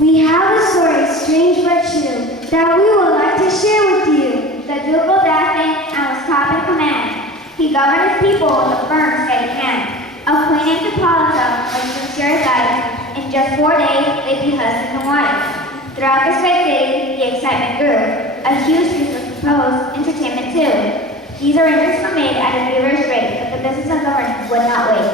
We have a story, strange but true, that we would like to share with you. The Duke of Daphne and was top in command. He governed his people with a firm, steady hand. A queen named Hippolyta was sincere as life. In just 4 days, they'd be husbands and wives. Throughout this great city, the excitement grew. A huge feast was proposed, entertainment too. These arrangements were made at a feverish rate, but the business of government would not wait.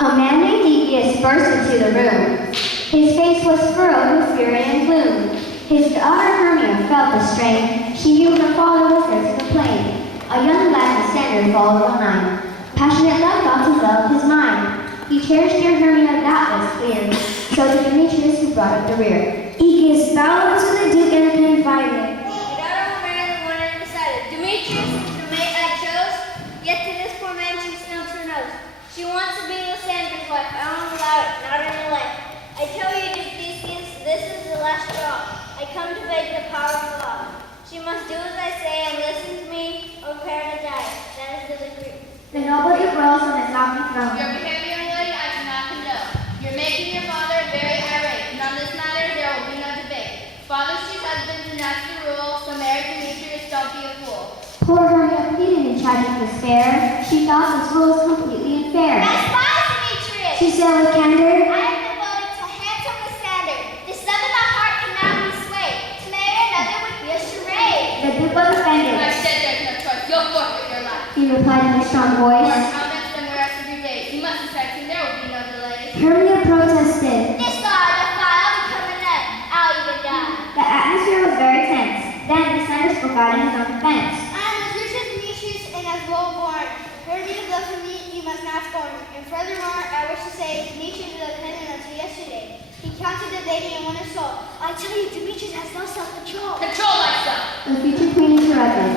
A man named Decius burst into the room. His face was furrowed with fury and gloom. His daughter Hermia felt the strain. She knew her father was there to complain. A young lad, the standard, followed behind. Passionate love got to develop his mind. He cherished dear Hermia, that was clear. So did Demetrius, who brought up the rear. Aegeus bowed to the Duke and confided. My daughter will marry the one I decided. Demetrius is the mate I chose, yet to this poor man she snubs her nose. She wants to be Lysander's wife. I won't allow it, not in her life. I tell you, Decius, this is the last straw. I come to beg the power of the law. She must do as I say and listen to me, or prepare to die. That is the decree. The noble Duke rose from his lofty throne. Your behavior, young lady, I do not condone. You're making your father very irate, and on this matter there will be no debate. Fathers choose husbands, and that's the rule, so marry Demetrius, don't be a fool. Poor Hermia pleaded in tragic despair. She thought this rule was completely unfair. I despise Demetrius! She said with candor. I am devoted to handsome Lysander. This love in my heart cannot be swayed. To marry another would be a charade. The Duke was offended. I said there's no choice. You'll forfeit your life. He replied in a strong voice. How much spend the rest of your days? You must expect him. There will be no delays. Hermia protested. This law I defy, I'll become a nut. I'll even die. The atmosphere was very tense. Then Lysander spoke out in his own defense. I am as rich as Demetrius and as well born. Hermia loves for me, you must not scorn. And furthermore, I wish to say, Demetrius is dependent until yesterday. He counted the lady and won her soul. I tell you, Demetrius has no self-control. Control thyself. The future queen interrupted.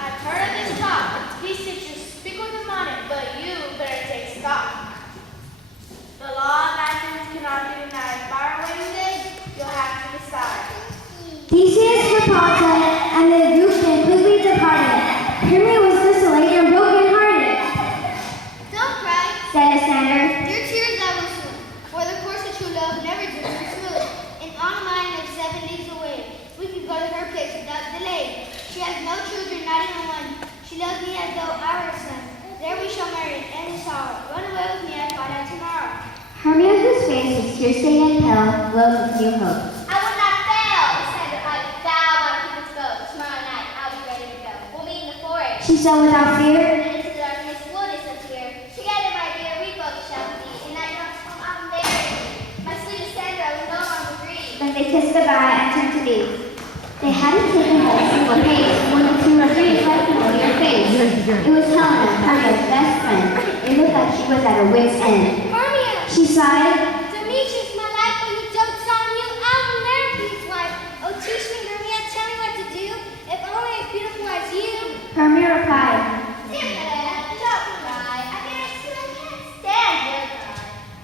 I've heard of this talk. These teachers speak with the money, but you better take stock. The law of Athens cannot be denied. Far away today, you'll have to decide. Theseus, Hippolyta, and the group then quickly departed. Hermia was desolate and broken-hearted. Don't cry. Said Lysander. Your tears I will soon. For the course of true love never dreams smooth. And on a line of 7 days away, we can go to her place without delay. She has no children, not even one. She loves me as though I were her son. There we shall marry and end the sorrow. Run away with me, I find out tomorrow. Hermia, whose face was tear-stained and pale, glowed with new hope. I will not fail, Lysander. I vow by Cupid's bow. Tomorrow night, I'll be ready to go. We'll meet in the forest. She said without fear. And into the darkness will disappear. Together, my dear, we both shall be. And night comes home, I'm married. My sweet Lysander, I will no longer grieve. Then they kissed goodbye and turned to leave. They hadn't taken but a single pace when the two revealed a familiar face. It was Helena, Hermia's best friend. It looked like she was at her wit's end. Hermia! She sighed. Demetrius, my life, when he jokes on you, I will never be his wife. Oh, teach me, Hermia, tell me what to do. If only as beautiful as you. Hermia replied. Dear Helena, don't cry. I can't stand your cry.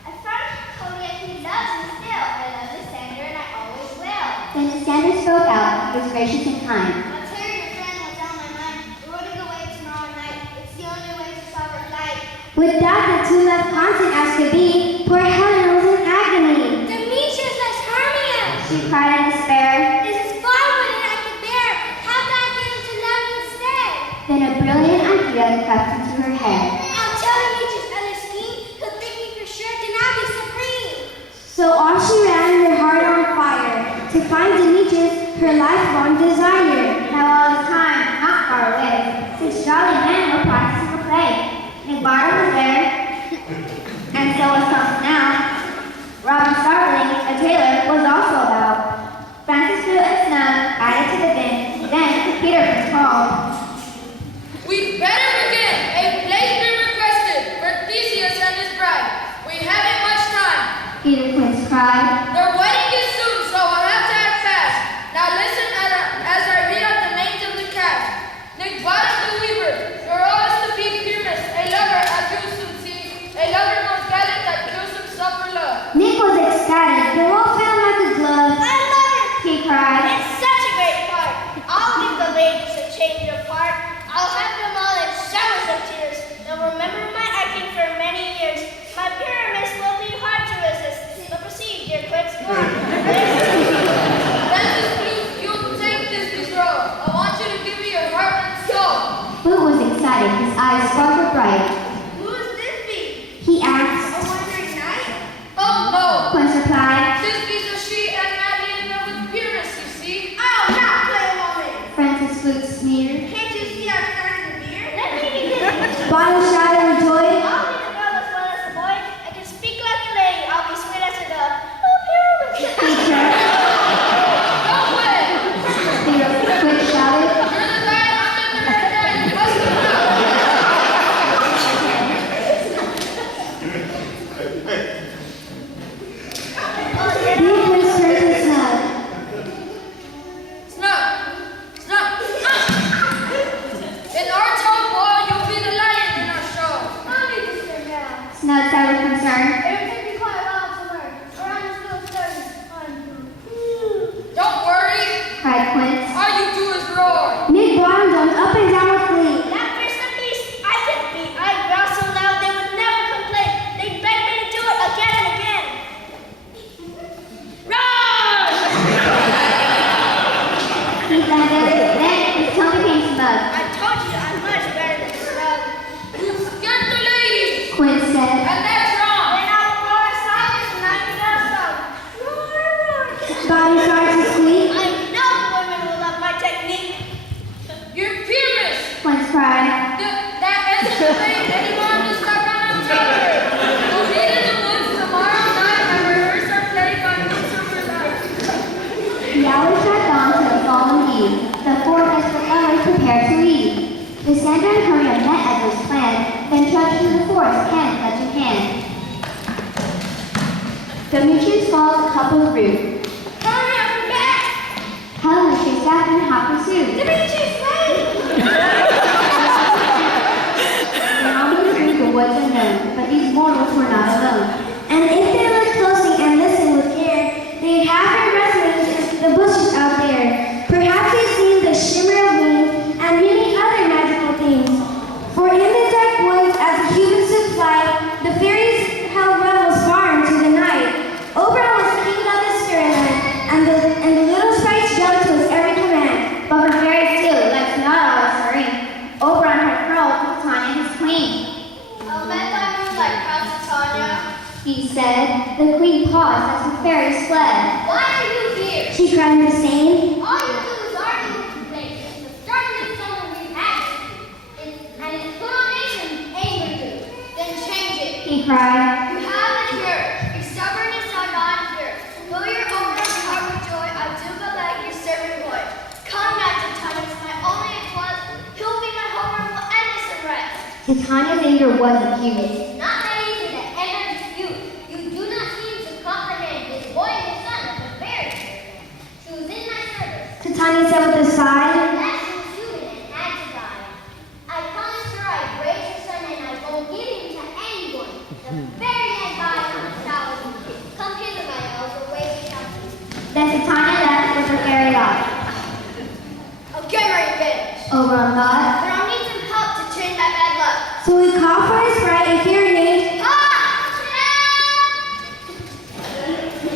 I promise Claudia he loves me still. I love Lysander and I always will. Then Lysander spoke out. He was gracious and kind. I'll tell your friend what's on my mind. We're running away tomorrow night. It's the only way to solve our plight. With that, the two left constant as could be. Poor Helena was in agony. Demetrius, that's Hermia! She cried in despair. This is far more than I can bear. How can I get him to love me instead? Then a brilliant idea crept into her head. I'll tell Demetrius other scheme. He'll think me for sure, then I'll be supreme. So off she ran, her heart on fire, to find Demetrius, her lifelong desire. Now all this time, not far away, 6 jolly men were practicing a play. Nigbara was there, and so was Thompson now. Robin Starveling, a tailor, was also about. Francis Field and Snug added to the din. Then Peter was called. We'd better begin. A place be requested for Theseus and his bride. We haven't much time. Peter Quince cried. Their wedding is soon, so we'll have to act fast. Now listen as I read out the names of the cast. Nigbara the weaver, Euros the big Pyramus, a lover as you soon see, a lover most gallant that kills himself for love. Nick was ecstatic. The role fell like a glove. I love it! He cried. It's such a great part. I'll give the ladies a change of heart. I'll have them all in showers of tears. They'll remember my acting for many years. My Pyramus will be hard to resist. But proceed, dear Quince. Quince replied. This piece of sheet and madly in love with Pyramus, you see. I'll not play a moment. Francis Flute sneered. Can't you see I'm starting to beer? Let me Bonnie shouted in joy. I'll be the girl as well as the boy. I can speak like a lady. I'll be sweet as a dove. Oh, Pyramus. No way! Quince shouted. You're the guy I'm in the red guy. You must have Then Quince turned to Snug. Snug! Snug! In our show, boy, you'll be the lion in our show. I'll need to sit down. Snug said with concern. It'll take me quite a while to learn, or I'm still starting. Don't worry. Cried Quince. All you do is roar. Nick Bottom jumped up and down with glee. That fish the beast, I could beat. I growl so loud they would never complain. They beg me to do it again and again. Roar! He thundered. Then his tongue became smug. I told you I'm much better than Snug. You scared the ladies. Quince said. And that's wrong. Then I will roar silence and I will also. Roar, roar. Bonnie started to squeak. I know women will love my technique. You're Pyramus. Quince cried. That isn't the way anymore to stuck on our shoulder. We'll meet in the woods tomorrow night and rehearse our play by Midsummer night. The hours dragged on to the following eve. The four desperate lovers prepared to leave. Cassandra and Corinna met as was planned, then trudged through the forest hand clutch in hand. Demetrius followed the couple's route. Hurry up and back! Helena chased after in hot pursuit. Demetrius, wait! They almost reached the woods unknown, but these mortals were not alone. And if they looked closely and listened with care, they'd have heard rustlings in the bushes out there. Perhaps they'd seen the shimmer of wings and many other magical things. For in the dark woods, as the humans took flight, the fairies held revels far into the night. Oberon was king of this fairyland, and the little sprites jumped to his every command. But for fairies too, let's not always serene. Oberon had quarreled with Tanya, his queen. I'll bet by moonlight, Count Tanya. He said. The queen paused as the fairies fled. Why are you here? She cried in disdain. All you do is argue with complaints. The starting of someone we have. And it's put on nation angry you. Then change it. He cried. You have a cure. Your stubbornness are not here. Though your own heart with joy, I do but like your servant boy. Come now, Titanic, my only it was. He'll be my hope for endless and rest. Titania's anger was acute. Not naive in the end of dispute. You do not seem to comprehend this boy and his son of the very she was in my service. Titania said with a sigh. That she was human and had to die. I promised her I'd raise her son and I won't give him to anyone. The very end by on the thousand. Come hither, my elves, or wait me something. Then Titania left with her fairy lot. I'll get my revenge. Oberon thought. But I'll need some help to change that bad luck. So he called for his sprite, a fairy named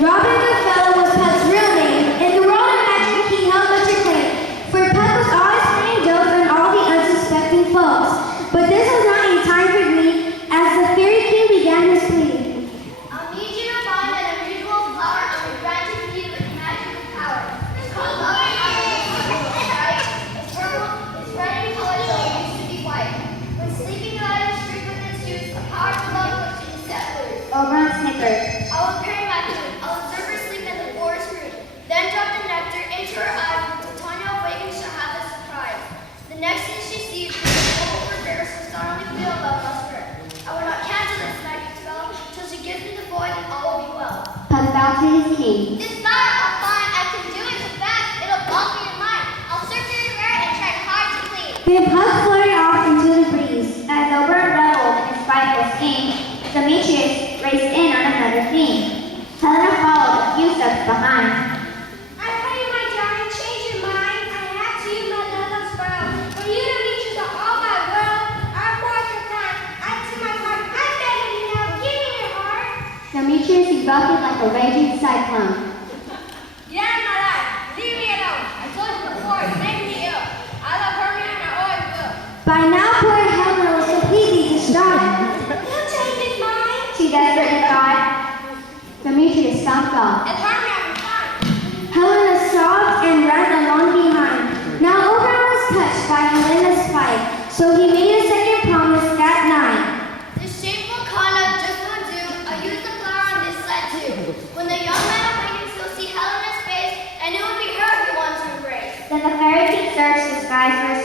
Robin Goodfellow was Puck's real name. In the world of magic, he held much acclaim. For Puck was always playing jokes on all the unsuspecting folks. But this was not a time for glee, as the fairy king began his plea. I'll need you to find an unusual flower and we grant it to you with magical power. It's called love and right? It's purple, it's red in color, though it used to be white. When sleeping out of street with its juice, the power to love puts you to set loose. Oberon snickered. I will carry my food. I'll observe her sleep in the forest root. Then drop the nectar into her eyes. When Titania awakens, she'll have a surprise. The next thing she sees is the whole reverse will suddenly feel love lost her. I will not cancel this magic spell till she gives me the boy and all will be well. Puck bowed to his king. This flower I'll find. I can do it so fast. It'll bump me in mine. I'll search everywhere and try hard to clean. Then Puck fluttered off into the breeze. As Oberon reveled in his spiteful scheme, Demetrius raced in on another theme. Helena followed a few steps behind. I pray you, my darling, change your mind. I have to use my love spell. For you to reach is all my will. I brought the time. I to my heart. I'm begging you now. Give me your heart. Demetrius erupted like a raging cyclone. Get out of my life. Leave me alone. I told you before, it's making me ill. I love her and I always will. By now, poor Helena was completely distraught. He'll change his mind. She desperately thought. Demetrius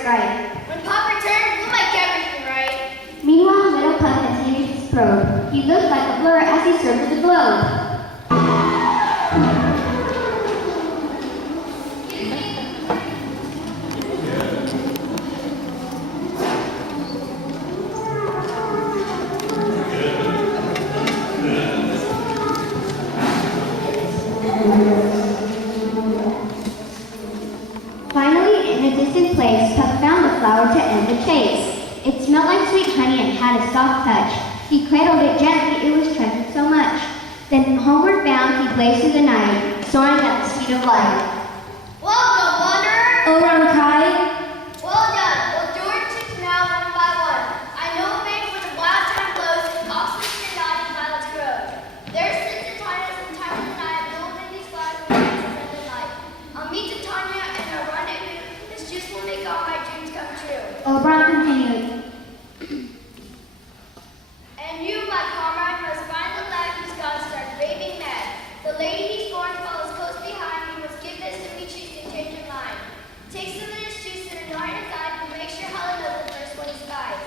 right. When Pop returns, we'll make everything right. Meanwhile, little Puck continued his probe. He looked like a blur as he circled the globe. Finally, in a distant place, Puck found a flower to end the chase. It smelled like sweet honey and had a soft touch. He cradled it gently, it was trembling so much. Then homeward bound, he blazed through the night, soaring at the speed of light. Welcome, wanderer. Oberon cried. Well done. We'll do our tricks now one by one. I know a man when the wild time blows and oxen and naughty violets grow. There sits Titania and Titania and I have built in these flowers and in the night. I'll meet Titania and I'll run at you. This juice will make all my dreams come true. Oberon continued. And you, my comrade, must find the lad whose God starts raving mad. The lady he's born follows close behind. You must give this to Demetrius and change your mind. Take some of this juice and anoint his eye, and make sure Helen knows the first one he spies.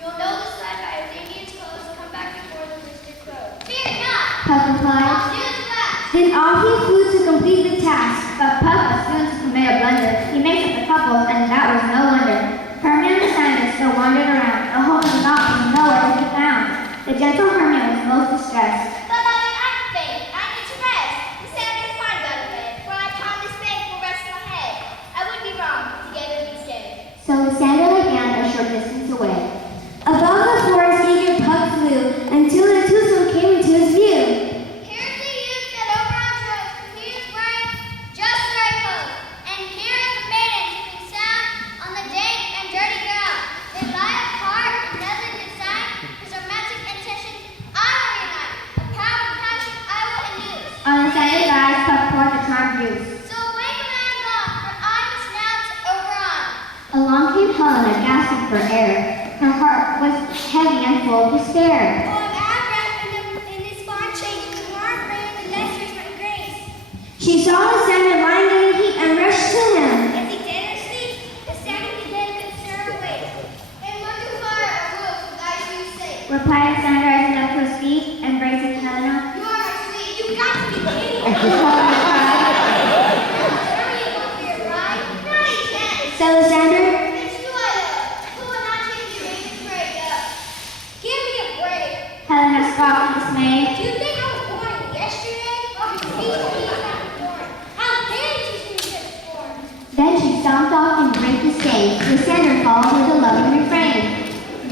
You'll know this lad by his Indian's clothes. Come back before the rooster crows. Fear not! Puck replied. I'll do the best! Then off he flew to complete the task. But Puck was soon to commit a blunder. He mixed up the couples, and that was no wonder. Hermia and the Sanders still wandered around. The hope of God was nowhere to be found. The gentle Hermia was most distressed. Beloved, I'm faint. I need to rest. The Sanders might go to bed, for I upon this bed will rest my head. I would be wrong, but together we stand. So the Sander lay down a short distance away. Above the forest, eager Puck flew until the twosome came into his view. Here's the youth that Oberon chose. He is wearing just the right clothes. And here is the maiden sitting sound on the dank and dirty ground. They lie apart and nothing can sign his romantic intention. I will unite. A power and passion I will induce. On the Sander's eyes, Puck poured the charmed juice. So awake when I am gone, for I must now to Oberon. Along came Helena, gasping for air. Her heart was heavy and full of despair. Oh, I'm wrapped in this fond change. Tomorrow prayer the next year's my grace. She saw the Sander lying in a heap and rushed to him. Is he dead or asleep? The Sanders began to stir awake. And one to fire or wolf, thy sweet sake. Replied Sander, rising up to his feet, embracing Helena. You are my sweet. You've got to be kidding me. Helena cried. Hurry, you won't be a bride. No, you can't. Said the Sander. It's you I love. Who will not take you in this break up? Give me a break. Helena scoffed in dismay. Do you think I was born yesterday? Or you see me not born? How dare you teach me such form? Then she stomped off in great disdain. The Sander followed with a loving refrain.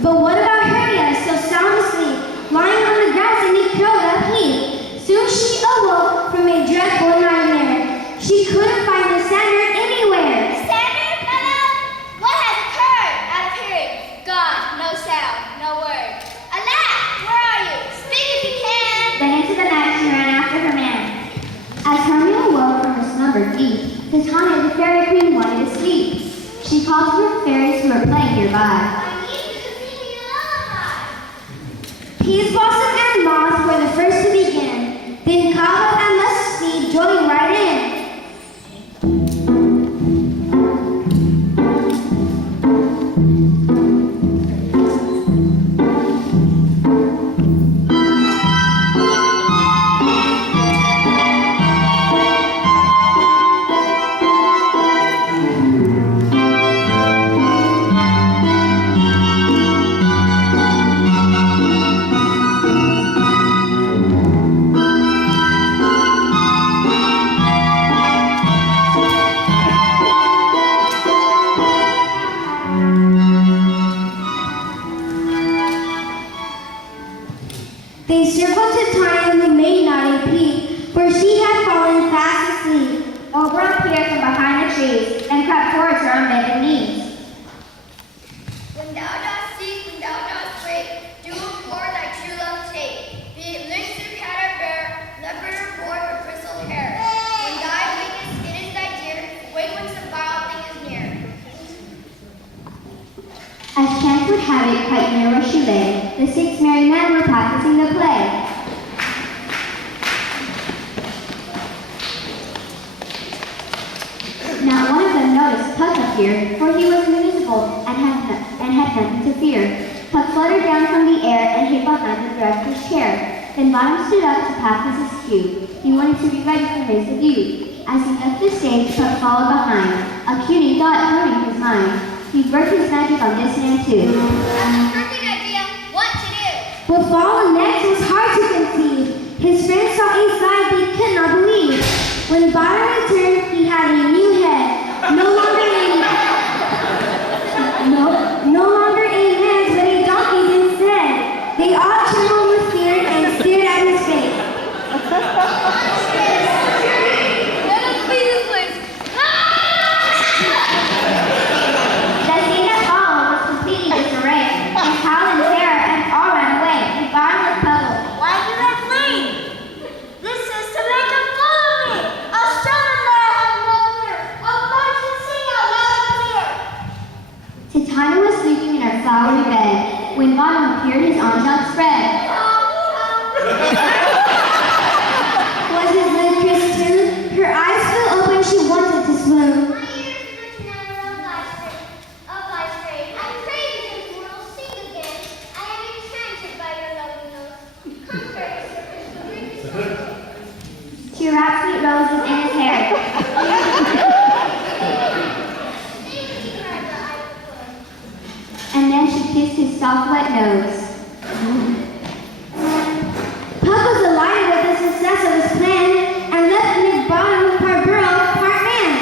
But what about Hermia, still sound asleep, lying on the grass in a curled up heap? Soon she awoke from a dreadful nightmare. She couldn't find the Sander anywhere. Sander, fellow, what has occurred? Out of hearing. Gone. No sound. No word. Alas, where are you? Speak if you can. Then into the night she ran after her man. As Hermia awoke from her slumber deep, Titania, the fairy queen, wanted to sleep. She called to her fairies who were playing nearby. I need you to sing me a lullaby. Peas blossom and moth were the first to begin. Then cobweb and musk seed joined right in. They circled Titania, who made not a peep, for she had fallen fast asleep. Oberon peered from behind the trees and crept towards her on bended knees. When thou dost seek, when thou dost wait, do implore thy true love take. Be it lynx or cat or bear, leopard or boar with bristled hair. When thy wakest, it is thy dear. Wake when some vile thing is near. As chance would have it, quite near where she lay, the 6 merry men were practicing the play. Not one of them noticed Puck appear, for he was invisible unruffled and had nothing to fear. Puck fluttered down from the air and hid behind the director's chair. Then Bottom stood up to pass his cue. He wanted to be ready for his debut. As he left the stage, Puck followed behind, a puny thought hurrying his mind. He'd work his magic on this man too. That's a perfect idea. What to do? What followed next was hard to conceive. His friends saw a sight they could not believe. When Bottom returned, he had a new head. No longer a man's, but a donkey's instead. They all trembled with fear and stared at his face. Let us leave this place. The scene that followed was completely disarray. They howled in terror and all ran away. And Bottom was puzzled. Why did I flee? This is to make them follow me. I'll show them that I have no fear. I'll march and sing out loud and clear. Titania was sleeping in her flowery bed. When Bottom appeared, his arms outspread. Was his lip kissed too? Her eyes flew open, she wanted to swoon. My ears written out of life's grave. I pray you this world sing again. I am enchanted by your lovely nose. Contrary circus, She wrapped sweet roses in his hair. And then she kissed his soft, wet nose. Puck was delighted with the success of his plan and left Nick Bottom part girl, part man.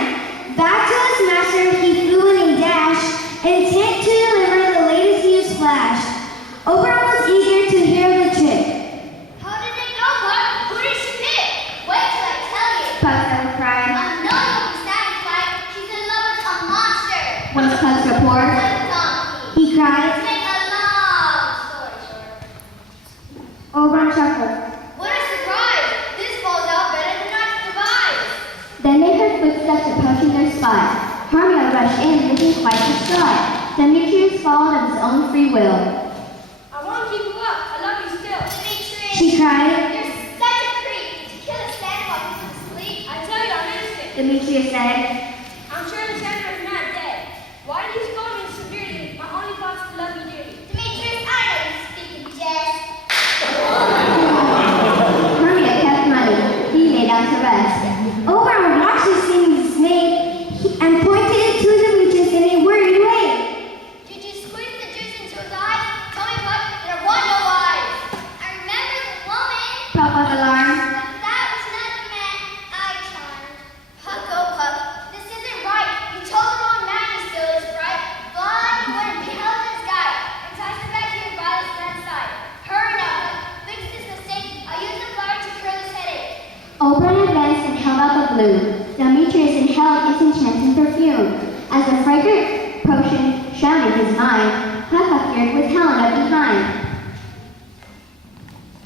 Back to his master he flew in a dash, intent to deliver the latest news flash. Oberon was eager to hear the trick. how did it go, Puck? Who did she pick? Wait till I tell you. Puck started crying. I'm not going to be satisfied. She's in love with a monster. Was Puck's report? A donkey. He cried. To make a long story short. Oberon chuckled. What a surprise! This falls out better than I could devise. Then they heard footsteps approaching their spot. Hermia rushed in, looking quite distraught. Demetrius followed of his own free will. I won't keep you up. I love you still. Demetrius, She cried. you're such a creep. To kill a sand while he's asleep. I tell you, I'm innocent. Demetrius said. I'm sure the Sandra is not dead. Why do you scold me severely? My only thoughts to love you dearly. Demetrius, I know you speak in jest. Hermia kept money. He lay down to rest. Oberon watched the singing snake and pointed it to Demetrius in a worried way. Did you squeeze the juice into his eyes? Tell me, Puck, there were no eyes. I remember the woman. Puck was alarmed. But that was not the man I charmed. Puck, oh Puck, this isn't right. You told the wrong man he still is bright. Blind, you wouldn't be held in his guide. Entice him back here by this man's side. Hurry now, Puck. Fix this mistake. I'll use the flower to cure this headache. Oberon advanced and held out the blue. Demetrius inhaled its enchanting perfume. As the fragrant potion shone in his mind, Puck appeared with Helena behind.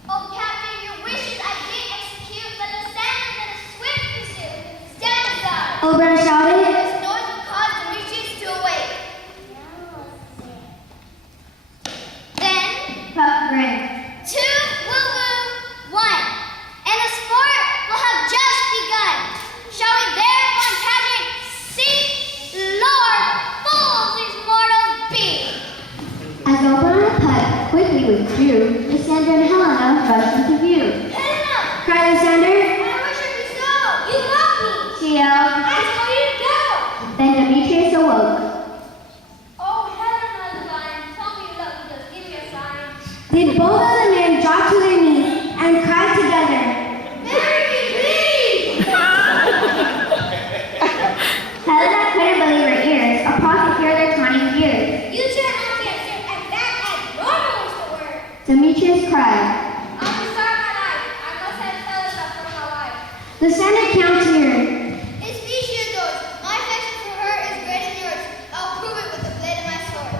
Oh, Captain, your wishes I did execute, but the sand is in a swift pursuit. Stand aside. Oberon shouted. This noise will cause Demetrius to awake. Then, Puck grinned. 2 woo-woo, 1. And the sport will have just begun. Shall we thereupon pageant see? Lord, fools these mortals be. As Oberon and Puck quickly withdrew, Lysandra and Helena rushed into view. Helena, Cried Lysander. I wish it be so. You love me. She yelled. I told you to go. Then Demetrius awoke. Oh, Helena, divine, tell me you love me. Just give me a sign. Then both of the men dropped to their knees and cried together. Marry me, please. Helena couldn't believe her ears. A prophet hear their 20 years. You turn on cancer, and that abnormal is the word. Demetrius cried. I'll restart my life. I must have Helena from my life. Lysander countered. It's me she adores. My affection for her is greater than yours. I'll prove it with the blade of my sword.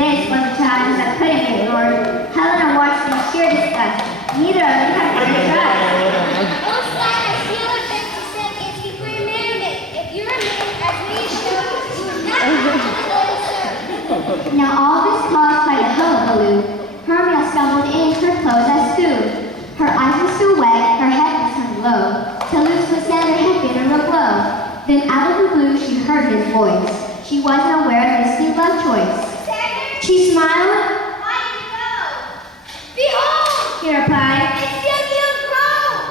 This was a challenge that couldn't be ignored. Helena watched in sheer disgust. Neither of them had any trust. One side I feel a bit to say is before you marry me. If you remain as we show, you will not have to serve. Now all this caused by a hullabaloo. Hermia stumbled in her clothes as stew. Her eyes were still wet, her head was turned low. To lose Lysander had been a real blow. Then out of the blue she heard his voice. She wasn't aware of this new love choice. Sanders, She smiled. why did you go? Behold, He replied. it's the ideal grove.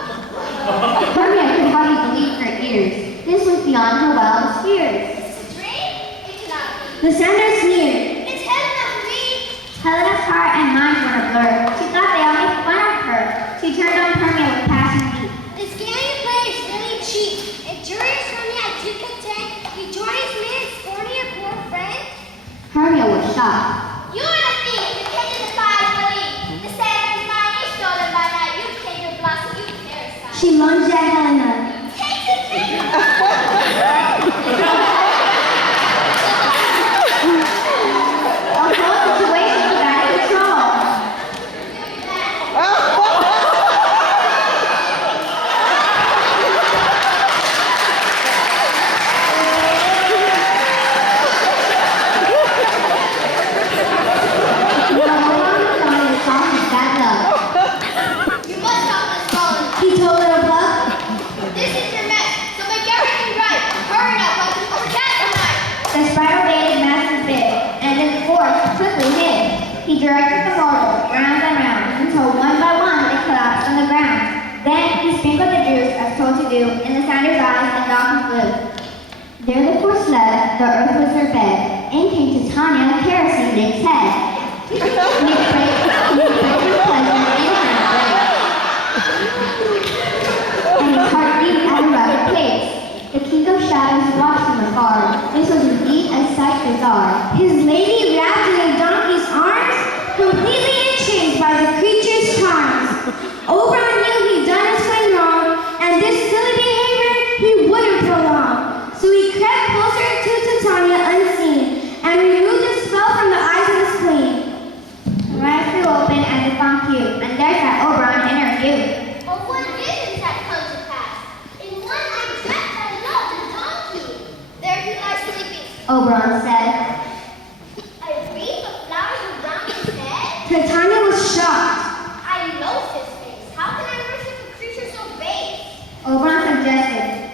Hermia could hardly believe her ears. This was beyond her wildest fears. Is this a dream? It cannot be. Lysander sneered. It's Helena for me. Helena's heart and mind were a blur. She thought they all made fun of her. She turned on Hermia with passion deep. This game you play is really cheap. If juries from me I do content, you joyous man scorning your poor friend? Hermia was shocked. You are the thief, you can't despise believe. The Sanders mine you stolen by night. You came to blossom, you parasite. She lunged at Helena. Take it, take it. A whole situation was out of control. You must stop this falling. He told little Puck. This is your mess, so make everything right. Hurry up, I'll do more cat tonight. The spiral made his master's bid, and his force quickly hid. He directed the mortals round and round, until one by one they collapsed on the ground. Then he sprinkled the juice as told to do, in the Sanders' eyes and Dawkins blue. There the four slept, the earth was their bed. In came Titania, kerosene Nick's head. Nick break with pleasure in her embrace. And his heart beat at a rapid pace. The king of shadows watched from afar. This was indeed a sight bizarre. His lady wrapped in a donkey's arms, completely enchanged by the creature's charms. Oberon knew he'd done his thing wrong, and this silly behavior he wouldn't prolong. So he crept closer to Titania unseen, and removed the spell from the eyes of his queen. Her eyes flew open as if on cue, and there sat Oberon in her view. Oh, what visions have come to pass. In one I dreamt I loved a donkey. There he lies sleeping. Oberon said. A wreath of flowers around his head? Titania was shocked. I loathe his face. How can I worship a creature so base? Oberon suggested.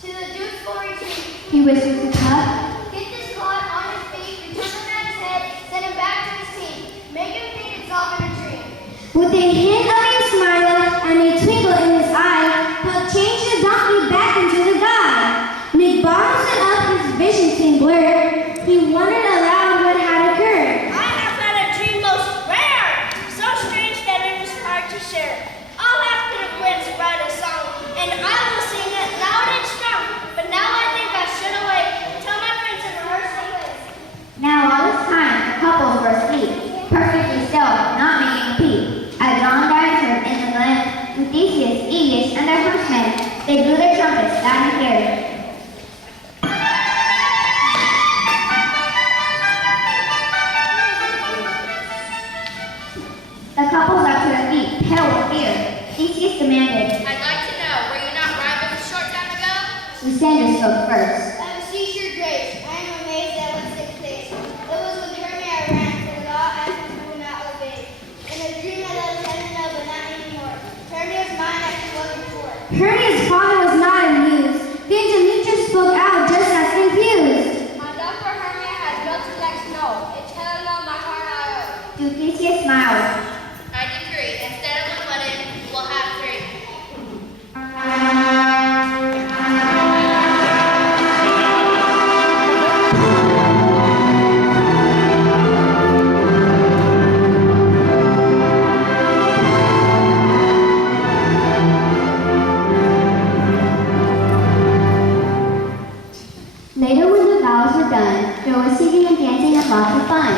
To the dutiful retreat. He whispered to Puck. Get this clod on his feet, return the man's head, send him back to his seat. Make him think it's all been a dream. With a hint of a smile and a twinkle in his eye, Puck changed the donkey back into the guy. Nick bottoms it up, his vision seemed blurred. He wondered aloud what had occurred. I have had a dream most rare, so strange that it is hard to share. I'll have to the prince write a song, and I will sing it loud and strong. But now I think I should awake, tell my friends in rehearse the ways. Now all this time, the couples were asleep, perfectly still, not making a peep. As dawn entered in the glen, with Theseus, Aegeus, and their horsemen, they blew their trumpets loud and clear. The couples up to their feet, pale with fear. Theseus demanded. I'd like to know, were you not bribed a short time ago? Lysander spoke first. I beseech your grace, I am amazed at what took place. It was with Hermia I ran, for the law as we will not obey. In a dream I loved Helena, but not anymore. Hermia's mine as she was before. Hermia's father was not amused. Then Demetrius spoke out just as confused. My love for Hermia has melted like snow. It's Helena, my heart I owe. Theseus smiled. I decree, instead of one wedding, we'll have three. Later, when the vows were done, there was singing and dancing and lots of fun.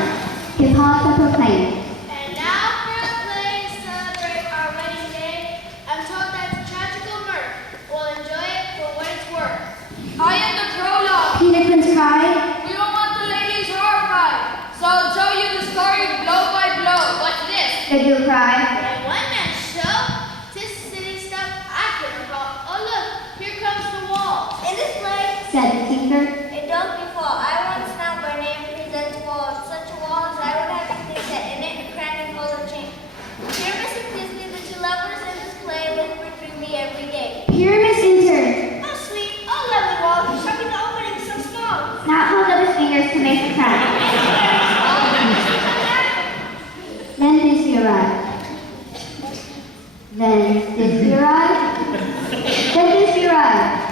Hippolyta proclaimed. And now for a play to celebrate our wedding day. I'm told that the tragical mirth will enjoy it for what it's worth. I am the prologue. Penitents cried. We don't want the ladies horrified. So I'll tell you the story blow by blow. What's this? The Jew cried. And one man show, this city stuff I couldn't call. Oh look, here comes the wall. In this play, Said the tinker. it don't befall. I once found by name presents wall. Such a wall as I would have anything set in it, a crack and full of chain. Here, Mr. Disney, the two lovers in this play whisper to me every day. Pyramus entered. Oh sweet, oh lovely wall, show me the opening so small. Not crowd. Then Disney arrived. Then Disney arrived. Then Disney arrived.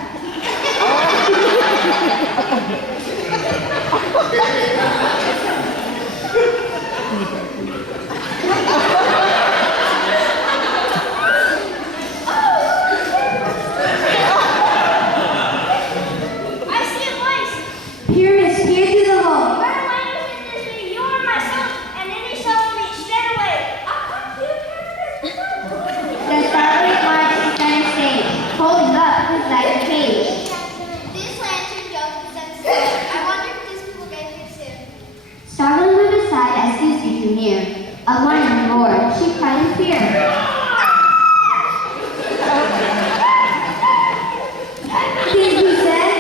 I see a voice. Pyramids peer through the hole. Where am I using this week? You are my son, and any son will meet straight away. I'll come to your parents. The starlight marched to center stage, holding up his lighted cage. This lantern joke presents story. I wonder if this will get here soon. Startled moved aside as Disney drew near. A lion roared. She cried in fear. Disney said.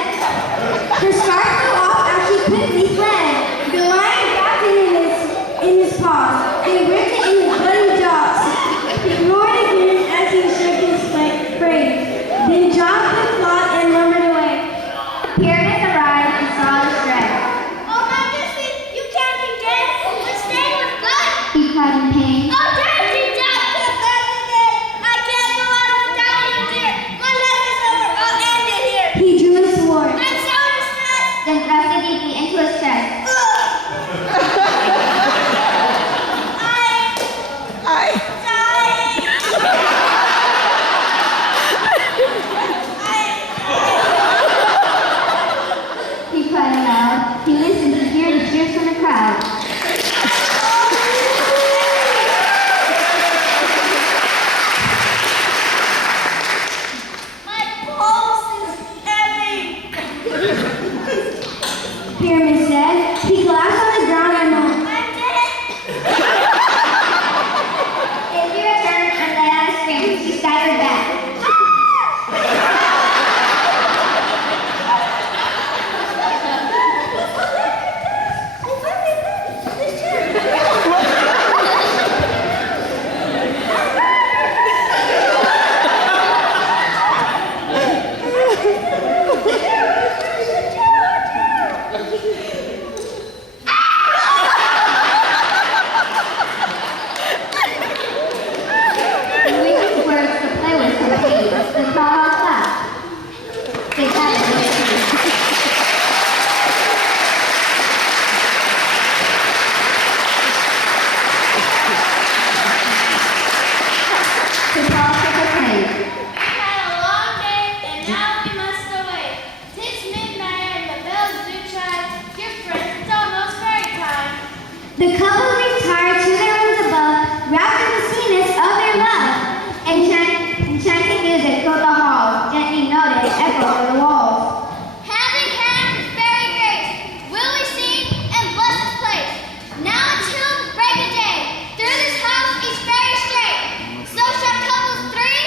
Her scarf flew off as she quickly fled. The lion grabbed it in his paws. They ripped it in his bloody jaws. He roared again as he shook his prey. Then John clawed and lumbered away. Pyramids arrived and saw the shred. Oh, Majesty, you can't be dead. We're staying with blood. He cried in pain. Oh, Dad, you died. I can't go on without you, dear. My life is over. I'll end it here. He drew his sword. I'm so distressed. Then thrust it deeply into his chest. He cried aloud. He listened to hear the cheers from the crowd. My pulse is heavy. Pyramid said. He collapsed on the ground and moaned. I'm dead. Disney returned and let out a scream. She staggered back. The witch's words to play with some pain. The crowd all clapped. They clapped for the king. The politics of pain. We've had a long day, and now we must away. 'Tis midnight, and the bells do chime. Dear friends, it's almost fairy time. The couple retired to their rooms above, wrapped in the sweetness of their love. Enchanting music filled the hall. Gently noted, echo over the walls. Hand in hand with fairy grace, will we sing and bless this place. Now until the break of day, through this house each fairy straight. So shall couples three,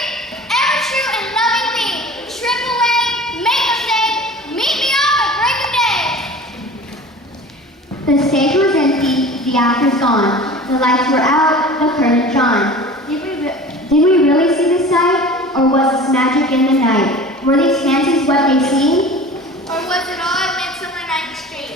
ever true and loving be. Trip away, make mistake, meet me on the break of day. The stage was empty, the actors gone. The lights were out, the curtain drawn. Did we really see this sight? Or was this magic in the night? Were these fancies what they seemed? Or was it all a Midsummer Night's Dream?